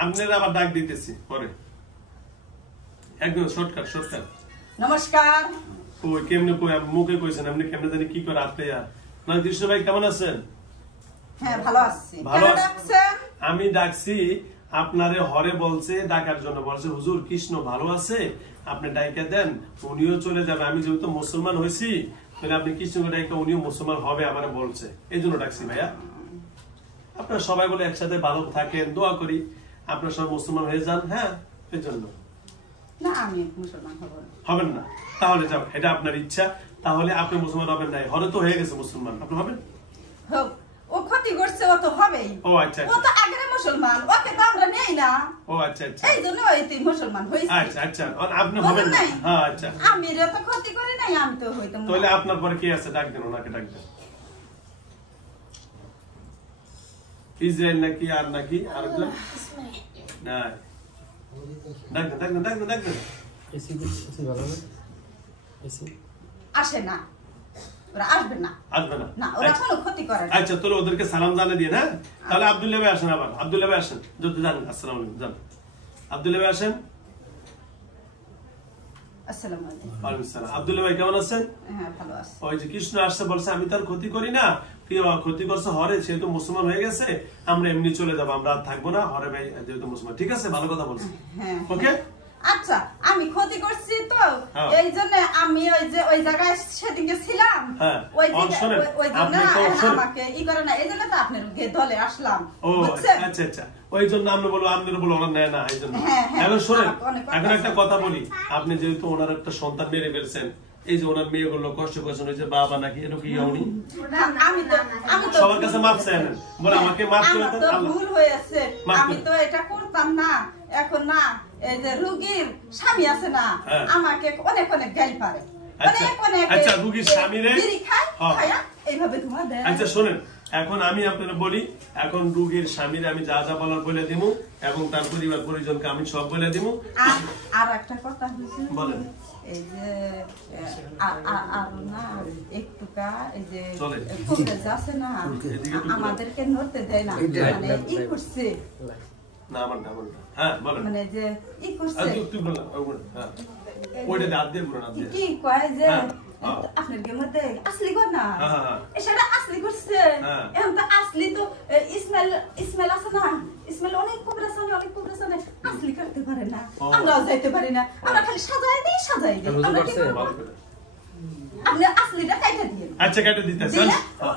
আপনারা আবার ডাক দিতেছি পরে একদম শর্টকাট শর্টকাট নমস্কার। ওই কেমনে কই মুখে কইছেন আপনি কেমনে জানি কি করে আপনি না কৃষ্ণ ভাই কেমন আছেন? হ্যাঁ ভালো আছি। ভালো কেন ডাকছেন? আমি ডাকছি আপনারে হরে বলছে ডাকার জন্য বলছে হুজুর কৃষ্ণ ভালো আছে আপনি ডাইকা দেন উনিও চলে যাবে আমি যেহেতু মুসলমান হয়েছি তাহলে আপনি কৃষ্ণকে ডাইকা উনিও মুসলমান হবে আমারে বলছে এই জন্য ডাকছি ভাইয়া। আপনারা সবাই বলে একসাথে ভালো থাকেন দোয়া করি আপনারা সব মুসলমান হয়ে যান। হ্যাঁ এই জন্য না আমি মুসলমান হব না। হবেন না তাহলে যাও এটা আপনার ইচ্ছা তাহলে আপনি মুসলমান হবেন নাই হরে তো হয়ে গেছে মুসলমান আপনি হবেন হোক ও ক্ষতি করছে ও তো হবেই। ও আচ্ছা ও তো আগের মুসলমান ওকে তো আমরা নেই না। ও আচ্ছা আচ্ছা এই জন্য ওই তুই মুসলমান হইছিস। আচ্ছা আচ্ছা আপনি হবেন না। হ্যাঁ আচ্ছা আমি রে তো ক্ষতি করি নাই আমি তো হইতাম না। তাহলে আপনার পরে কি আছে ডাক দেন ওনাকে ডাক দেন ইসরায়েল নাকি আর নাকি আর না ডাক দেন ডাক দেন ডাক দেন ডাক দেন এসি ভালো না এসি আসে না ওরা আসবে না আসবে না না ওরা কোনো ক্ষতি করে না। আচ্ছা তাহলে ওদেরকে সালাম জানিয়ে দিন। হ্যাঁ তাহলে আব্দুল্লাহ ভাই আসেন আবার আব্দুল্লাহ ভাই আসেন যদি জানেন আসসালামু আলাইকুম জান আব্দুল্লাহ ভাই আসেন। আসসালামু আলাইকুম। ওয়ালাইকুম আসসালাম। আব্দুল্লাহ ভাই কেমন আছেন? হ্যাঁ ভালো আছি। ওই যে কৃষ্ণ আসছে বলছে আমি তার ক্ষতি করি না কি ক্ষতি করছে হরে সে তো মুসলমান হয়ে গেছে আমরা এমনি চলে যাবো আমরা আর থাকবো না হরে ভাই যেহেতু মুসলমান ঠিক আছে ভালো কথা বলছি। হ্যাঁ ওকে আচ্ছা আমি ক্ষতি করছি তো এই জন্য আমি ওই যে ওই জায়গায় সেদিকে ছিলাম ওই জন্য আমাকে ই করে না এই জন্য তো আপনার দলে আসলাম। ও আচ্ছা আচ্ছা ওই জন্য আমি বলবো আপনার বলো ওরা নেয় না এই জন্য। এখন শোনেন এখন একটা কথা বলি আপনি যেহেতু ওনার একটা সন্তান মেরে ফেলছেন এই যে ওনার মেয়েগুলো কষ্ট করছেন ওই যে বাবা নাকি এরকম ইউনি আমি তো সবার কাছে মাপ চাই নেন বলে আমাকে মাফ করে দেন আল্লাহ ভুল হয়েছে আমি তো এটা করতাম না এখন না এই যে রোগীর স্বামী আছে না আমাকে অনেক অনেক গাইল পারে অনেক অনেক আচ্ছা রোগীর স্বামীরে বিড়ি খায় এইভাবে ধোঁয়া দেয়। আচ্ছা শুনেন এখন আমি আপনারা বলি এখন রোগীর স্বামীর আমি যা যা বলার বলে দিব এবং তার পরিবার পরিজনকে আমি সব বলে দিব। আর একটা কথা হচ্ছে বলেন এই যে আর না একটুকা এই যে আছে না আমাদেরকে নড়তে দেয় না মানে ই করছে না আমার না হ্যাঁ বলেন মানে যে ই করছে তুই বল হ্যাঁ ওইটা দাঁত দিয়ে বলুন আপনি কি কয় যে আপনার মধ্যে আসলি কর না সেটা আসলি করছে এখন তো আসলি তো ইসমাইল আছে না ইসমাইল অনেক কুবরাসানে আসলি করতে পারে না আমরাও যাইতে পারি না আমরা খালি সাজাই দিই আমরা কি করব আপনি আসলিটা কাইটা দিন। আচ্ছা কাইটা দিতেছি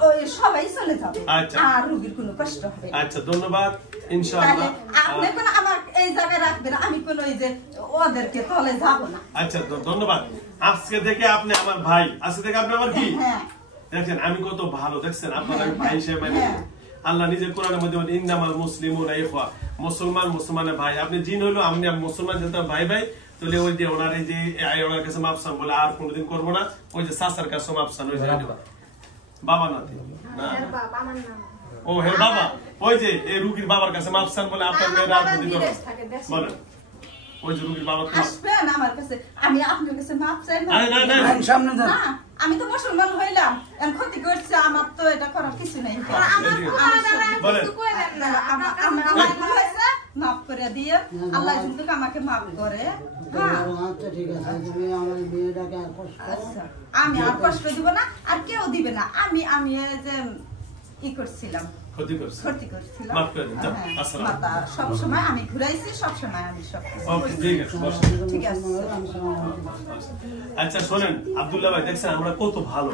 ওই সবাই চলে যাবে আচ্ছা আর রোগীর কোনো কষ্ট হবে না। আচ্ছা ধন্যবাদ ইনশাআল্লাহ আপনি কোন আমার এই জায়গায় রাখবেন আমি কোন ওই যে ওদেরকে তলে যাব না। আচ্ছা ধন্যবাদ আজকে থেকে আপনি আমার ভাই আজকে থেকে আপনি আমার কি দেখেন আমি কত ভালো দেখছেন আপনার আমি ভাই হিসেবে আল্লাহ নিজে কোরআনের মধ্যে বলেন ইন্নামাল মুসলিমুনা ইখওয়া মুসলমানের ভাই আপনি জিন হইলো আমি মুসলমান যেটা ভাই ভাই তাহলে ওই যে ওনার এই যে ওনার কাছে মাপসান বলে আর কোনোদিন করবো না ওই যে সাসার কাছে মাপসান ওই যে বাবা নাতি না ও হে বাবা ওই যে এই রুগীর বাবার কাছে মাপসান বলে আপনার মেয়ের আর কোনোদিন করবো বলেন ওই যে রুগীর বাবা আসবেন আমার কাছে আমি আপনার কাছে মাপ চাই না সামনে যান আমি তো মুসলমান হইলাম এখন ক্ষতি করছে আমার তো এটা করার কিছু নাই মাফ করে দিয়ে আল্লাহ কিন্তু আমাকে মাফ করে আমি আর কষ্ট দিব না আর কেউ দিবে না আমি যে ই করছিলাম ক্ষতি করছিলাম সব সময় আমি ঘুরাইছি সব সময় আমি সব ঠিক আছে। আচ্ছা শোনেন আব্দুল্লাহ ভাই দেখছেন আমরা কত ভালো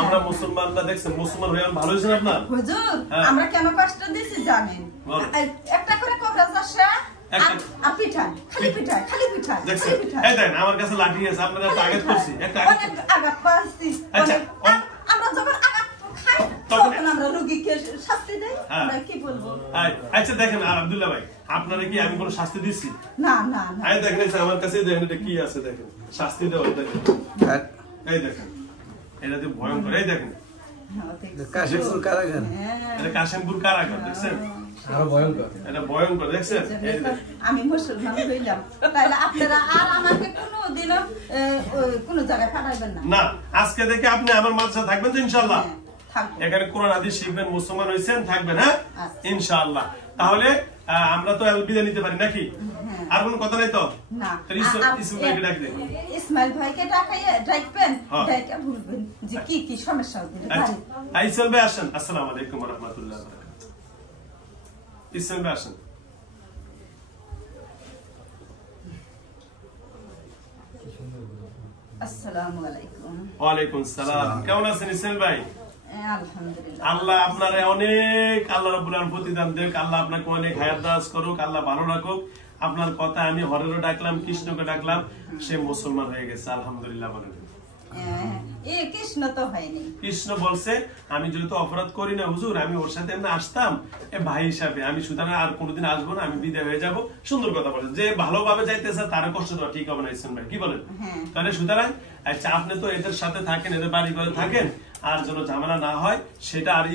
আমরা মুসলমানরা দেখছেন মুসলমান হয়ে ভালো হয়েছেন আপনার হুজুর আমরা কেন কষ্ট দিছি জানেন একটা করে কবরাজ আসে আর পিঠাই খালি পিঠাই দেখছেন এই দেন আমার কাছে লাঠি আছে আপনারা তো আঘাত করছি একটা আঘাত পাচ্ছি আমরা যখন তখন আমরা রোগীকে শাস্তি দেই আমরা কি বলবো আচ্ছা দেখেন আব্দুল্লাহ ভাই আপনারা কি আমি কোনো শাস্তি দিচ্ছি না দেখেন আমার কাছে দেখেন এটা কি আছে দেখেন শাস্তি দেওয়া দেখেন এই দেখেন এটা তো ভয়ঙ্কর এই দেখেন কাশিমপুর কারাগার এটা কাশিমপুর কারাগার দেখছেন এটা ভয়ঙ্কর দেখছেন আমি মুসলমান হইলাম তাহলে আপনারা আর আমাকে কোনোদিনও কোনো জায়গায় পাঠাইবেন না আজকে দেখে আপনি আমার মাঝে থাকবেন তো ইনশাআল্লাহ এখানে কোরআন হাদিস শিখবেন, মুসলমান হইছেন, থাকবেন। হ্যাঁ, ইনশাআল্লাহ। তাহলে আমরা তো বিদায় নিতে পারি নাকি? আর কোনো কথা নাই তো? না, ইসমাইলকে ডাক দেন। ইসমাইল ভাইকে ডাকবেন, ডাইকা বলবেন যে কি কি সমস্যা হচ্ছে। আচ্ছা, ইসমাইল ভাই আসেন। আসসালামু আলাইকুম ওয়া রাহমাতুল্লাহি ওয়া বারাকাতুহু। ইসমাইল ভাই আসেন। আসসালামু আলাইকুম। ওয়া আলাইকুম সালাম। কেমন আছেন ইসমাইল ভাই? আলহামদুলিল্লাহ। আল্লাহ আপনারে অনেক, আল্লাহ রাব্বুল আলামিন প্রতিদান দেখ, আল্লাহ আপনাকে অনেক হায়াত দারাজ করুক, আল্লাহ ভালো রাখুক। আপনার কথা আমি হরেরও ডাকলাম, কৃষ্ণকে ডাকলাম, সে মুসলমান হয়ে গেছে, আলহামদুলিল্লাহ বলেন। কৃষ্ণ তো হয়নি। কৃষ্ণ বলছে আমি যেহেতু অপরাধ করি না হুজুর, আমি ওর সাথে এমনি আসতাম ভাই হিসাবে, আমি সুতরাং আর কোনোদিন আসবো না, আমি বিদায় হয়ে যাব। সুন্দর কথা বলেন। যে ভালোভাবে যাইতেছে তারা কষ্ট দেওয়া ঠিক হবে না ইসলাম ভাই, কি বলেন? তাহলে সুতরাং আচ্ছা, আপনি তো এদের সাথে থাকেন, এদের বাড়ি ঘরে থাকেন, আর যেন ঝামেলা না হয় সেটা। আর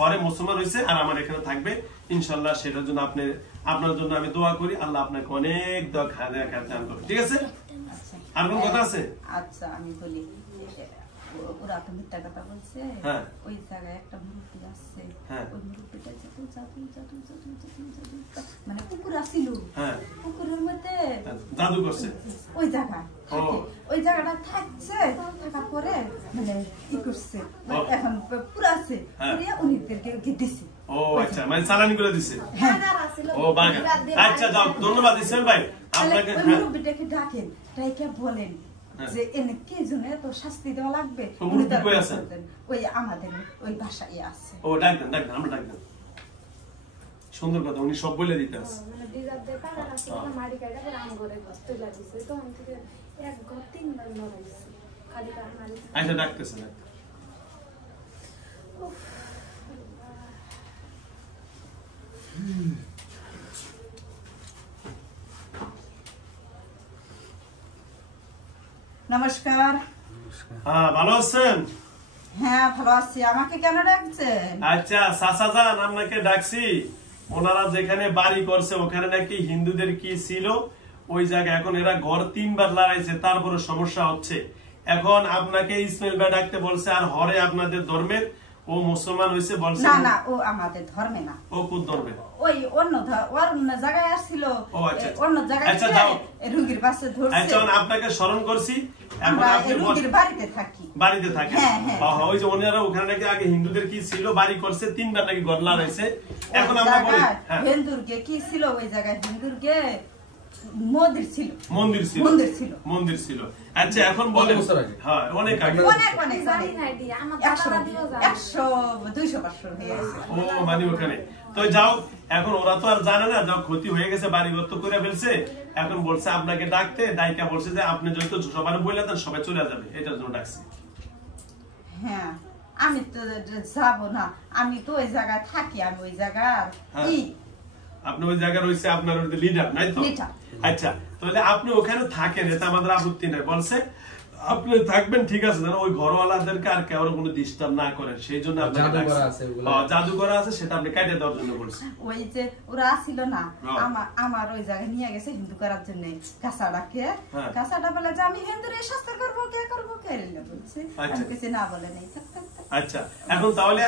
হরে মুসলমান হয়েছে আর আমার এখানে থাকবে ইনশাল্লাহ, সেটার জন্য আপনার জন্য আমি দোয়া করি। আল্লাহ আপনাকে অনেক দোয়া খায় দান করবে, ঠিক আছে? আর কোন কথা আছে? আচ্ছা, আমি বলি, ওরা তো মিথ্যা কথা বলছে। ওই জায়গায় একটা মুরব্বী আছে, ওই মুরব্বীটা মানে কুকুর আসিল, কুকুরের মধ্যে জাদু করছে ওই জায়গায়। ওই জায়গাটা থাকছে, থাকার পরে মানে ই করছে, এখন পুরা আছে, উনিদেরকে দিছে। ও আচ্ছা, মানে চালানি করে দিছে। ও বাগা। আচ্ছা যাও, ধন্যবাদ ইসমাইল ভাই। আপনাকে মুরব্বীটাকে ডাকেন, ডাইকা বলেন যে এনে কে জন্য এত শাস্তি দেওয়া লাগবে। ওই আমাদের ওই ভাষায় আছে। ও ডাকবেন, ডাকবেন, আমরা ডাকবেন। সুন্দর কথা, উনি সব বলে দিতে আছে। আচ্ছা, ডাকতেছে না। নমস্কার। হ্যাঁ, ভালো আছেন? হ্যাঁ, ভালো আছি। আমাকে কেন ডাকছেন? আচ্ছা চাচা যান, আপনাকে ডাকছি। ওনারা যেখানে বাড়ি করছে ওখানে নাকি হিন্দুদের কি ছিল ওই জায়গায়, এখন এরা ঘর 3 বার লাগাইছে, তারপরে সমস্যা হচ্ছে। এখন আপনাকে ইসমাইল ভাই ডাকতে বলছে, আর হরে আপনাদের ধর্মের, ও মুসলমান হইছে বলছে। না না, ও আমাদের ধর্মে না। ও কোন ধর্মে? ওই অন্য জায়গায় আসছিল। অন্য জায়গায় রুগীর পাশে ধরছে। আচ্ছা, আপনাকে স্মরণ করছি। এখন আপনি রুগীর বাড়িতে থাকি। বাড়িতে থাকেন? ওই যে ওনারা ওখানে নাকি আগে হিন্দুদের কি ছিল, বাড়ি করছে, 3 বার নাকি ঘর লাগাইছে। এখন আমরা বলি হিন্দুরকে কি ছিল ওই জায়গায়, হিন্দুরকে মন্দির ছিল। মন্দির ছিল, মন্দির ছিল, মন্দির ছিল। আচ্ছা এখন বলেন। হ্যাঁ, অনেক আগে, অনেক জানি নাই দি, আমার দাদারা দিও যায় 100 200 বছর হয়ে গেছে। ও মানে ওখানে তো যাও। এখন ওরা তো আর জানে না, যাও ক্ষতি হয়ে গেছে, বাড়ি ঘর তো করে ফেলছে। এখন বলছে আপনাকে ডাকতে, ডাইকা বলছে যে আপনি যদি সবার বলে দেন সবাই চলে যাবে, এটার জন্য ডাকছি। হ্যাঁ, আমি তো যাবো না, আমি তো ওই জায়গায় থাকি, আমি ওই জায়গার আপনি ওই জায়গায় রয়েছে আপনার লিডার, নাই তো? আচ্ছা, তাহলে আপনি ওখানে থাকেন, এটা আমাদের আপত্তি নাই। বলছে আপনি থাকবেন, ঠিক আছে, যেন ওই ঘরওয়ালাদেরকে আর কেউ কোনো ডিস্টার্ব না করেন, সেই জন্য জাদু করা আছে, সেটা আপনি কাটিয়ে দেওয়ার জন্য বলছি। ওই যে ওরা আসছিল না, আমার ওই জায়গায় নিয়ে গেছে হিন্দু করার জন্য। কাঁচাটাকে কাঁচাটা বলে যে আমি হিন্দুরে শাস্তি করবো, কে করবো, কে বলছে। আমি কিছু না বলে নেই। আচ্ছা, এখন তাহলে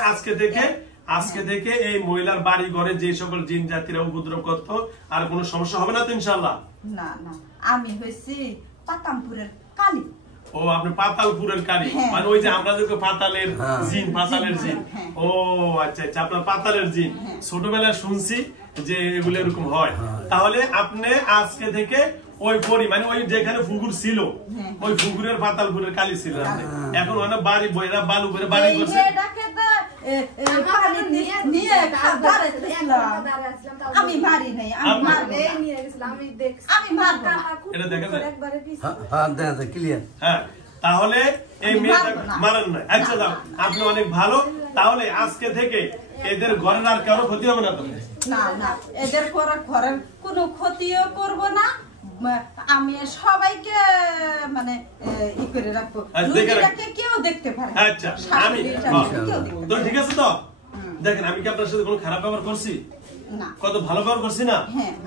আজকে থেকে এই মহিলার বাড়ি ঘরে যে সকল জিন জাতিরা উপদ্রব করত, আর কোনো সমস্যা হবে না তো ইনশাআল্লাহ? না না, আমি হয়েছি পাতামপুরের কালী। ও, আপনি পাতালপুরের কালী, মানে ওই যে আমরা যে পাতালের জিন, পাতালের জিন। ও আচ্ছা আচ্ছা, আপনার পাতালের জিন। ছোটবেলায় শুনছি যে এগুলো এরকম হয়। তাহলে আপনি আজকে থেকে ওই পরি, মানে ওই যেখানে পুকুর ছিল ওই পুকুরের পাতালপুরের কালী ছিল। এখন ওখানে বাড়ি বইরা বালু করে বাড়ি করছে। আমি মারি নাই, আমি মারবো এটা দেখা যায়। হ্যাঁ, তাহলে এই মেয়েটা মারেন না। আচ্ছা যাও, আপনি অনেক ভালো। তাহলে আজকে থেকে এদের ঘরের আর কারো ক্ষতি হবে না তো? না না, এদের ঘরের কোনো ক্ষতিও করব না। আমি সবাইকে মানে ই করে রাখবো, কেউ দেখতে পারে। আচ্ছা, আমি তো ঠিক আছে তো? দেখেন, আমি কি আপনার সাথে কোনো খারাপ ব্যবহার করছি? না, কত ভালো ব্যবহার করছি না?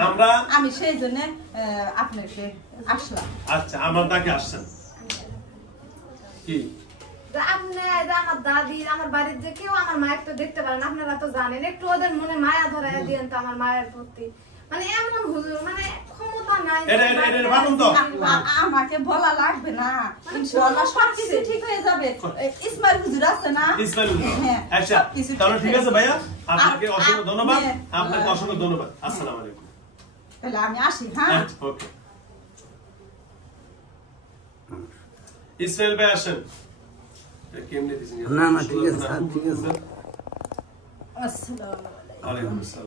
আমরা আমি সেই জন্য আপনাকে আসলাম। আচ্ছা, আমার তাকে আসছেন কি আপনি আমার দাদি আমার বাড়ির যে কেউ আমার মায়ের তো দেখতে পারেন, আপনারা তো জানেন, একটু ওদের মনে মায়া ধরায় দিয়েন তো আমার মায়ের প্রতি। মানে এমন হুজুর মানে ক্ষমতা নাই। আমাকে বলা লাগবে না, ইনশাআল্লাহ সবকিছু ঠিক হয়ে যাবে। ইসমাইল হুজুর আছে না? ইসমাইল হুজুর, আচ্ছা তাহলে ঠিক আছে ভাইয়া, আপনাকে অসংখ্য ধন্যবাদ, আপনাকে অসংখ্য ধন্যবাদ। আসসালামু আলাইকুম। তাহলে আমি আসি। হ্যাঁ ওকে, ইসমাইল ভাই আসেন। কেমনে দিছেন? না না ঠিক আছে, ঠিক আছে। আসসালামু আলাইকুম। ওয়ালাইকুম আসসালাম।